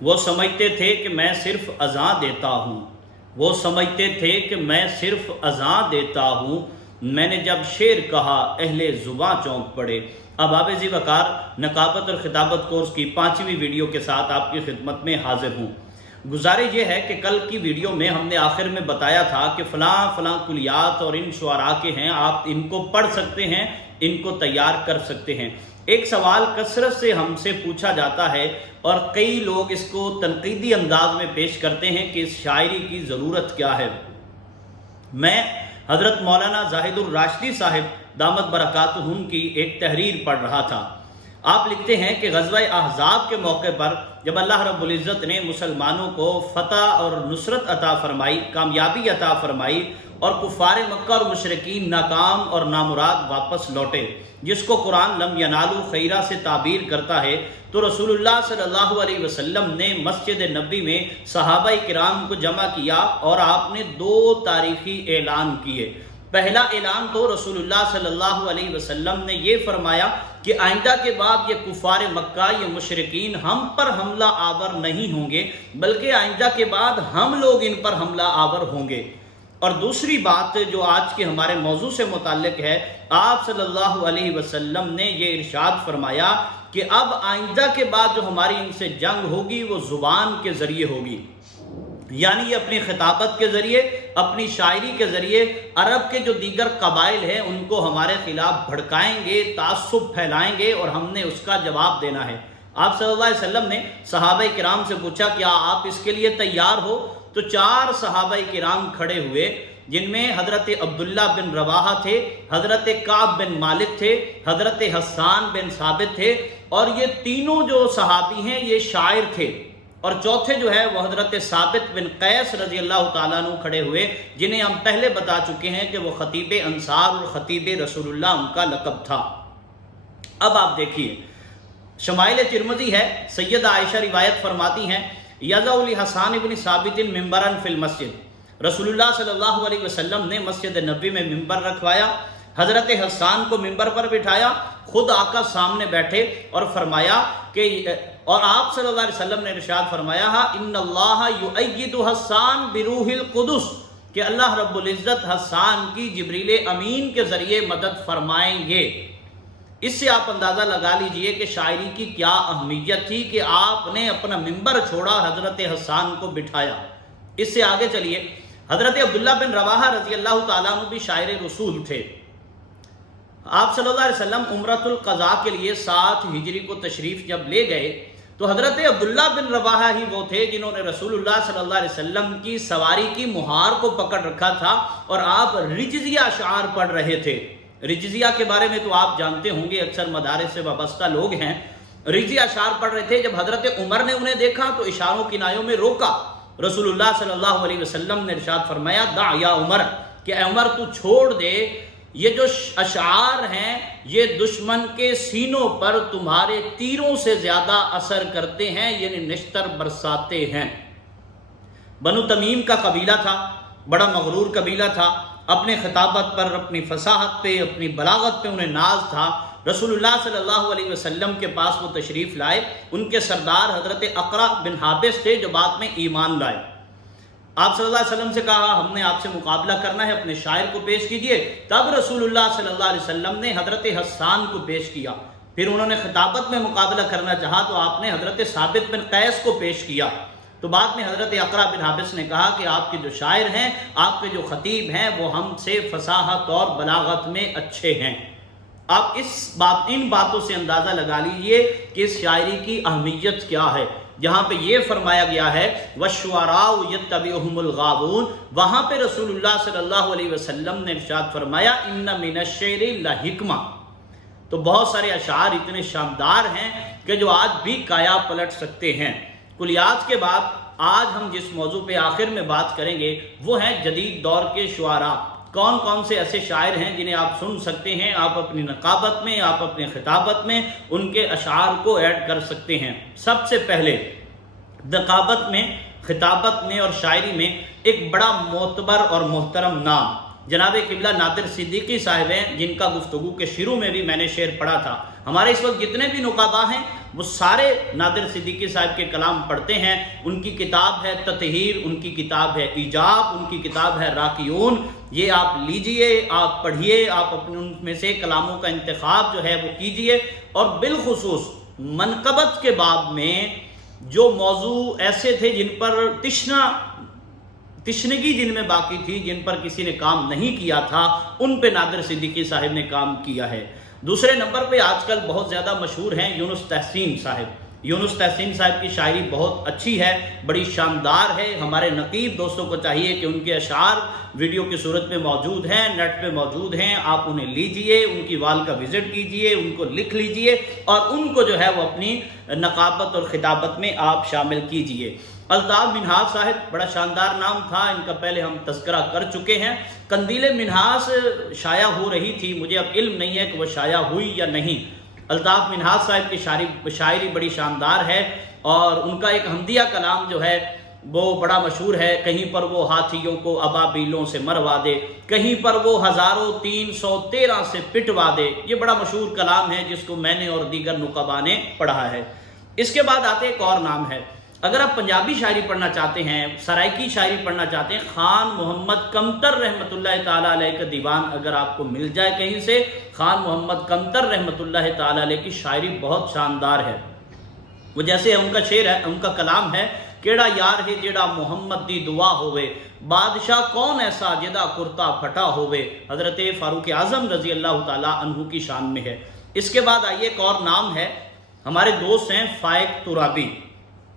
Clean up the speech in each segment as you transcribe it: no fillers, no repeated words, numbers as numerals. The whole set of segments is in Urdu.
وہ سمجھتے تھے کہ میں صرف اذان دیتا ہوں، وہ سمجھتے تھے کہ میں صرف اذان دیتا ہوں، میں نے جب شعر کہا اہل زباں چونک پڑے۔ اب آبزی وقار نقابت اور خطابت کورس کی 5ویں ویڈیو کے ساتھ آپ کی خدمت میں حاضر ہوں۔ گزارش یہ ہے کہ کل کی ویڈیو میں ہم نے آخر میں بتایا تھا کہ فلاں کلیات اور ان شعراء کے ہیں، آپ ان کو پڑھ سکتے ہیں، ان کو تیار کر سکتے ہیں۔ ایک سوال کثرت سے ہم سے پوچھا جاتا ہے اور کئی لوگ اس کو تنقیدی انداز میں پیش کرتے ہیں کہ اس شاعری کی ضرورت کیا ہے۔ میں حضرت مولانا زاہد الراشدی صاحب دامت برکاتہم کی ایک تحریر پڑھ رہا تھا۔ آپ لکھتے ہیں کہ غزوہ احزاب کے موقع پر جب اللہ رب العزت نے مسلمانوں کو فتح اور نصرت عطا فرمائی، کامیابی عطا فرمائی اور کفار مکہ اور مشرکین ناکام اور نامراد واپس لوٹے، جس کو قرآن لم ینالوا خیرہ سے تعبیر کرتا ہے، تو رسول اللہ صلی اللہ علیہ وسلم نے مسجد نبی میں صحابہ کرام کو جمع کیا اور آپ نے 2 تاریخی اعلان کیے۔ پہلا اعلان تو رسول اللہ صلی اللہ علیہ وسلم نے یہ فرمایا کہ آئندہ کے بعد یہ کفار مکہ، یہ مشرکین ہم پر حملہ آور نہیں ہوں گے، بلکہ آئندہ کے بعد ہم لوگ ان پر حملہ آور ہوں گے۔ اور دوسری بات جو آج کے ہمارے موضوع سے متعلق ہے، آپ صلی اللہ علیہ وسلم نے یہ ارشاد فرمایا کہ اب آئندہ کے بعد جو ہماری ان سے جنگ ہوگی وہ زبان کے ذریعے ہوگی، یعنی یہ اپنی خطابت کے ذریعے، اپنی شاعری کے ذریعے عرب کے جو دیگر قبائل ہیں ان کو ہمارے خلاف بھڑکائیں گے، تعصب پھیلائیں گے اور ہم نے اس کا جواب دینا ہے۔ آپ صلی اللہ علیہ وسلم نے صحابہ کرام سے پوچھا کیا آپ اس کے لیے تیار ہو؟ تو 4 صحابہ کرام کھڑے ہوئے، جن میں حضرت عبداللہ بن رواحہ تھے، حضرت کعب بن مالک تھے، حضرت حسان بن ثابت تھے، اور یہ تینوں جو صحابی ہیں یہ شاعر تھے، اور چوتھے جو ہے وہ حضرت ثابت بن قیس رضی اللہ تعالیٰ عنہ کھڑے ہوئے، جنہیں ہم پہلے بتا چکے ہیں کہ وہ خطیب انصار اور خطیب رسول اللہ ان کا لقب تھا۔ اب آپ دیکھیے، شمائل ترمذی ہے، سیدہ عائشہ روایت فرماتی ہیں یضع لحسان بن ثابت ممبرا فی المسجد، رسول اللہ صلی اللہ علیہ وسلم نے مسجد نبی میں ممبر رکھوایا، حضرت حسان کو ممبر پر بٹھایا، خود آقا سامنے بیٹھے اور فرمایا کہ اور آپ صلی اللہ علیہ وسلم نے ارشاد فرمایا ان اللہ یؤید حسان بروح القدس، کہ اللہ رب العزت حسان کی جبریل امین کے ذریعے مدد فرمائیں گے۔ اس سے آپ اندازہ لگا لیجئے کہ شاعری کی کیا اہمیت تھی کہ آپ نے اپنا ممبر چھوڑا، حضرت حسان کو بٹھایا۔ اس سے آگے چلیے، حضرت عبداللہ بن رواحہ رضی اللہ تعالیٰ عنہ بھی شاعر رسول تھے۔ آپ صلی اللہ علیہ وسلم عمرۃ القضاء کے لیے 7 ہجری کو تشریف جب لے گئے تو حضرت عبداللہ بن رواحہ ہی وہ تھے جنہوں نے رسول اللہ صلی اللہ علیہ وسلم کی سواری کی مہار کو پکڑ رکھا تھا اور آپ رجزیہ اشعار پڑھ رہے تھے۔ رجزیہ کے بارے میں تو آپ جانتے ہوں گے، اکثر مدارس سے وابستہ لوگ ہیں۔ رجزیہ اشعار پڑھ رہے تھے، جب حضرت عمر نے انہیں دیکھا تو اشاروں کنایوں میں روکا۔ رسول اللہ صلی اللہ علیہ وسلم نے ارشاد فرمایا دع یا عمر، کہ اے عمر تو چھوڑ دے، یہ جو اشعار ہیں یہ دشمن کے سینوں پر تمہارے تیروں سے زیادہ اثر کرتے ہیں، یعنی نشتر برساتے ہیں۔ بنو تمیم کا قبیلہ تھا، بڑا مغرور قبیلہ تھا، اپنے خطابت پر، اپنی فصاحت پہ، اپنی بلاغت پہ انہیں ناز تھا۔ رسول اللہ صلی اللہ علیہ وسلم کے پاس وہ تشریف لائے، ان کے سردار حضرت اقرع بن حابس تھے جو بعد میں ایمان لائے۔ آپ صلی اللہ علیہ وسلم سے کہا ہم نے آپ سے مقابلہ کرنا ہے، اپنے شاعر کو پیش کیجئے۔ تب رسول اللہ صلی اللہ علیہ وسلم نے حضرت حسان کو پیش کیا۔ پھر انہوں نے خطابت میں مقابلہ کرنا چاہا تو آپ نے حضرت ثابت بن قیس کو پیش کیا۔ تو بعد میں حضرت اقرع بن حابس نے کہا کہ آپ کے جو شاعر ہیں، آپ کے جو خطیب ہیں، وہ ہم سے فصاحت اور بلاغت میں اچھے ہیں۔ آپ ان باتوں سے اندازہ لگا لیجئے کہ اس شاعری کی اہمیت کیا ہے۔ جہاں پہ یہ فرمایا گیا ہے وَالشُّعَرَاءُ يَتَّبِعُهُمُ الْغَاوُونَ، وہاں پہ رسول اللہ صلی اللہ علیہ وسلم نے ارشاد فرمایا اِنَّ مِنَ الشِّعْرِ لَحِکْمَةً۔ تو بہت سارے اشعار اتنے شاندار ہیں کہ جو آج بھی کایا پلٹ سکتے ہیں۔ کلیات کے بعد آج ہم جس موضوع پہ آخر میں بات کریں گے وہ ہیں جدید دور کے شعراء۔ کون کون سے ایسے شاعر ہیں جنہیں آپ سن سکتے ہیں، آپ اپنی نقابت میں، آپ اپنے خطابت میں ان کے اشعار کو ایڈ کر سکتے ہیں۔ سب سے پہلے نقابت میں، خطابت میں اور شاعری میں ایک بڑا معتبر اور محترم نام جناب قبلہ نادر صدیقی صاحب ہیں، جن کا گفتگو کے شروع میں بھی میں نے شعر پڑھا تھا۔ ہمارے اس وقت جتنے بھی نقبا ہیں وہ سارے نادر صدیقی صاحب کے کلام پڑھتے ہیں۔ ان کی کتاب ہے تطہیر، ان کی کتاب ہے ایجاب، ان کی کتاب ہے راکیون، یہ آپ لیجئے، آپ پڑھیے، آپ اپنے ان میں سے کلاموں کا انتخاب جو ہے وہ کیجئے۔ اور بالخصوص منقبت کے باب میں جو موضوع ایسے تھے جن پر تشنگی جن میں باقی تھی، جن پر کسی نے کام نہیں کیا تھا، ان پہ نادر صدیقی صاحب نے کام کیا ہے۔ دوسرے نمبر پہ آج کل بہت زیادہ مشہور ہیں یونس تحسین صاحب۔ یونس تحسین صاحب کی شاعری بہت اچھی ہے، بڑی شاندار ہے۔ ہمارے نقیب دوستوں کو چاہیے کہ ان کے اشعار ویڈیو کی صورت میں موجود ہیں، نیٹ پہ موجود ہیں، آپ انہیں لیجئے، ان کی وال کا وزٹ کیجئے، ان کو لکھ لیجئے اور ان کو جو ہے وہ اپنی نقابت اور خطابت میں آپ شامل کیجئے۔ الطاف منہاس صاحب، بڑا شاندار نام تھا، ان کا پہلے ہم تذکرہ کر چکے ہیں۔ قندیل منہاس شائع ہو رہی تھی، مجھے اب علم نہیں ہے کہ وہ شائع ہوئی یا نہیں۔ الطاف منہاس صاحب کی شاعری بڑی شاندار ہے اور ان کا ایک حمدیہ کلام جو ہے وہ بڑا مشہور ہے۔ کہیں پر وہ ہاتھیوں کو ابابیلوں سے مروا دے، کہیں پر وہ 1313 سے پٹوا دے، یہ بڑا مشہور کلام ہے جس کو میں نے اور دیگر نقبا نے پڑھا ہے۔ اس کے بعد آتے ایک اور نام ہے، اگر آپ پنجابی شاعری پڑھنا چاہتے ہیں، سرائکی شاعری پڑھنا چاہتے ہیں، خان محمد کمتر رحمۃ اللہ تعالیٰ علیہ کا دیوان اگر آپ کو مل جائے کہیں سے، خان محمد کمتر رحمۃ اللہ تعالیٰ علیہ کی شاعری بہت شاندار ہے۔ وہ جیسے ان کا شعر ہے، ان کا کلام ہے، کیڑا یار ہے جیڑا محمد دی دعا ہوئے، بادشاہ کون ایسا جدا کرتا پھٹا ہوئے، حضرت فاروق اعظم رضی اللہ تعالیٰ عنہ کی شان میں ہے۔ اس کے بعد آئیے ایک اور نام ہے، ہمارے دوست ہیں فائق ترابی۔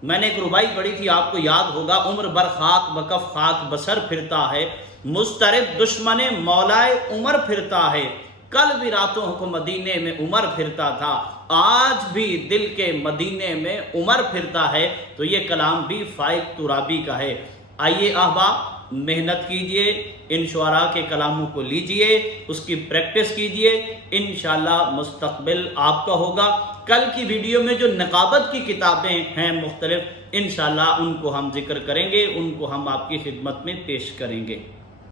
میں نے ایک ربائی پڑھی تھی، آپ کو یاد ہوگا، عمر بر خاک بکف خاک بسر پھرتا ہے، مضطرب دشمن مولائے عمر پھرتا ہے، کل بھی راتوں کو مدینے میں عمر پھرتا تھا، آج بھی دل کے مدینے میں عمر پھرتا ہے۔ تو یہ کلام بھی فائق ترابی کا ہے۔ آئیے احباب، محنت کیجئے، ان شعراء کے کلاموں کو لیجئے، اس کی پریکٹس کیجئے، انشاءاللہ مستقبل آپ کا ہوگا۔ کل کی ویڈیو میں جو نقابت کی کتابیں ہیں مختلف، انشاءاللہ ان کو ہم ذکر کریں گے، ان کو ہم آپ کی خدمت میں پیش کریں گے۔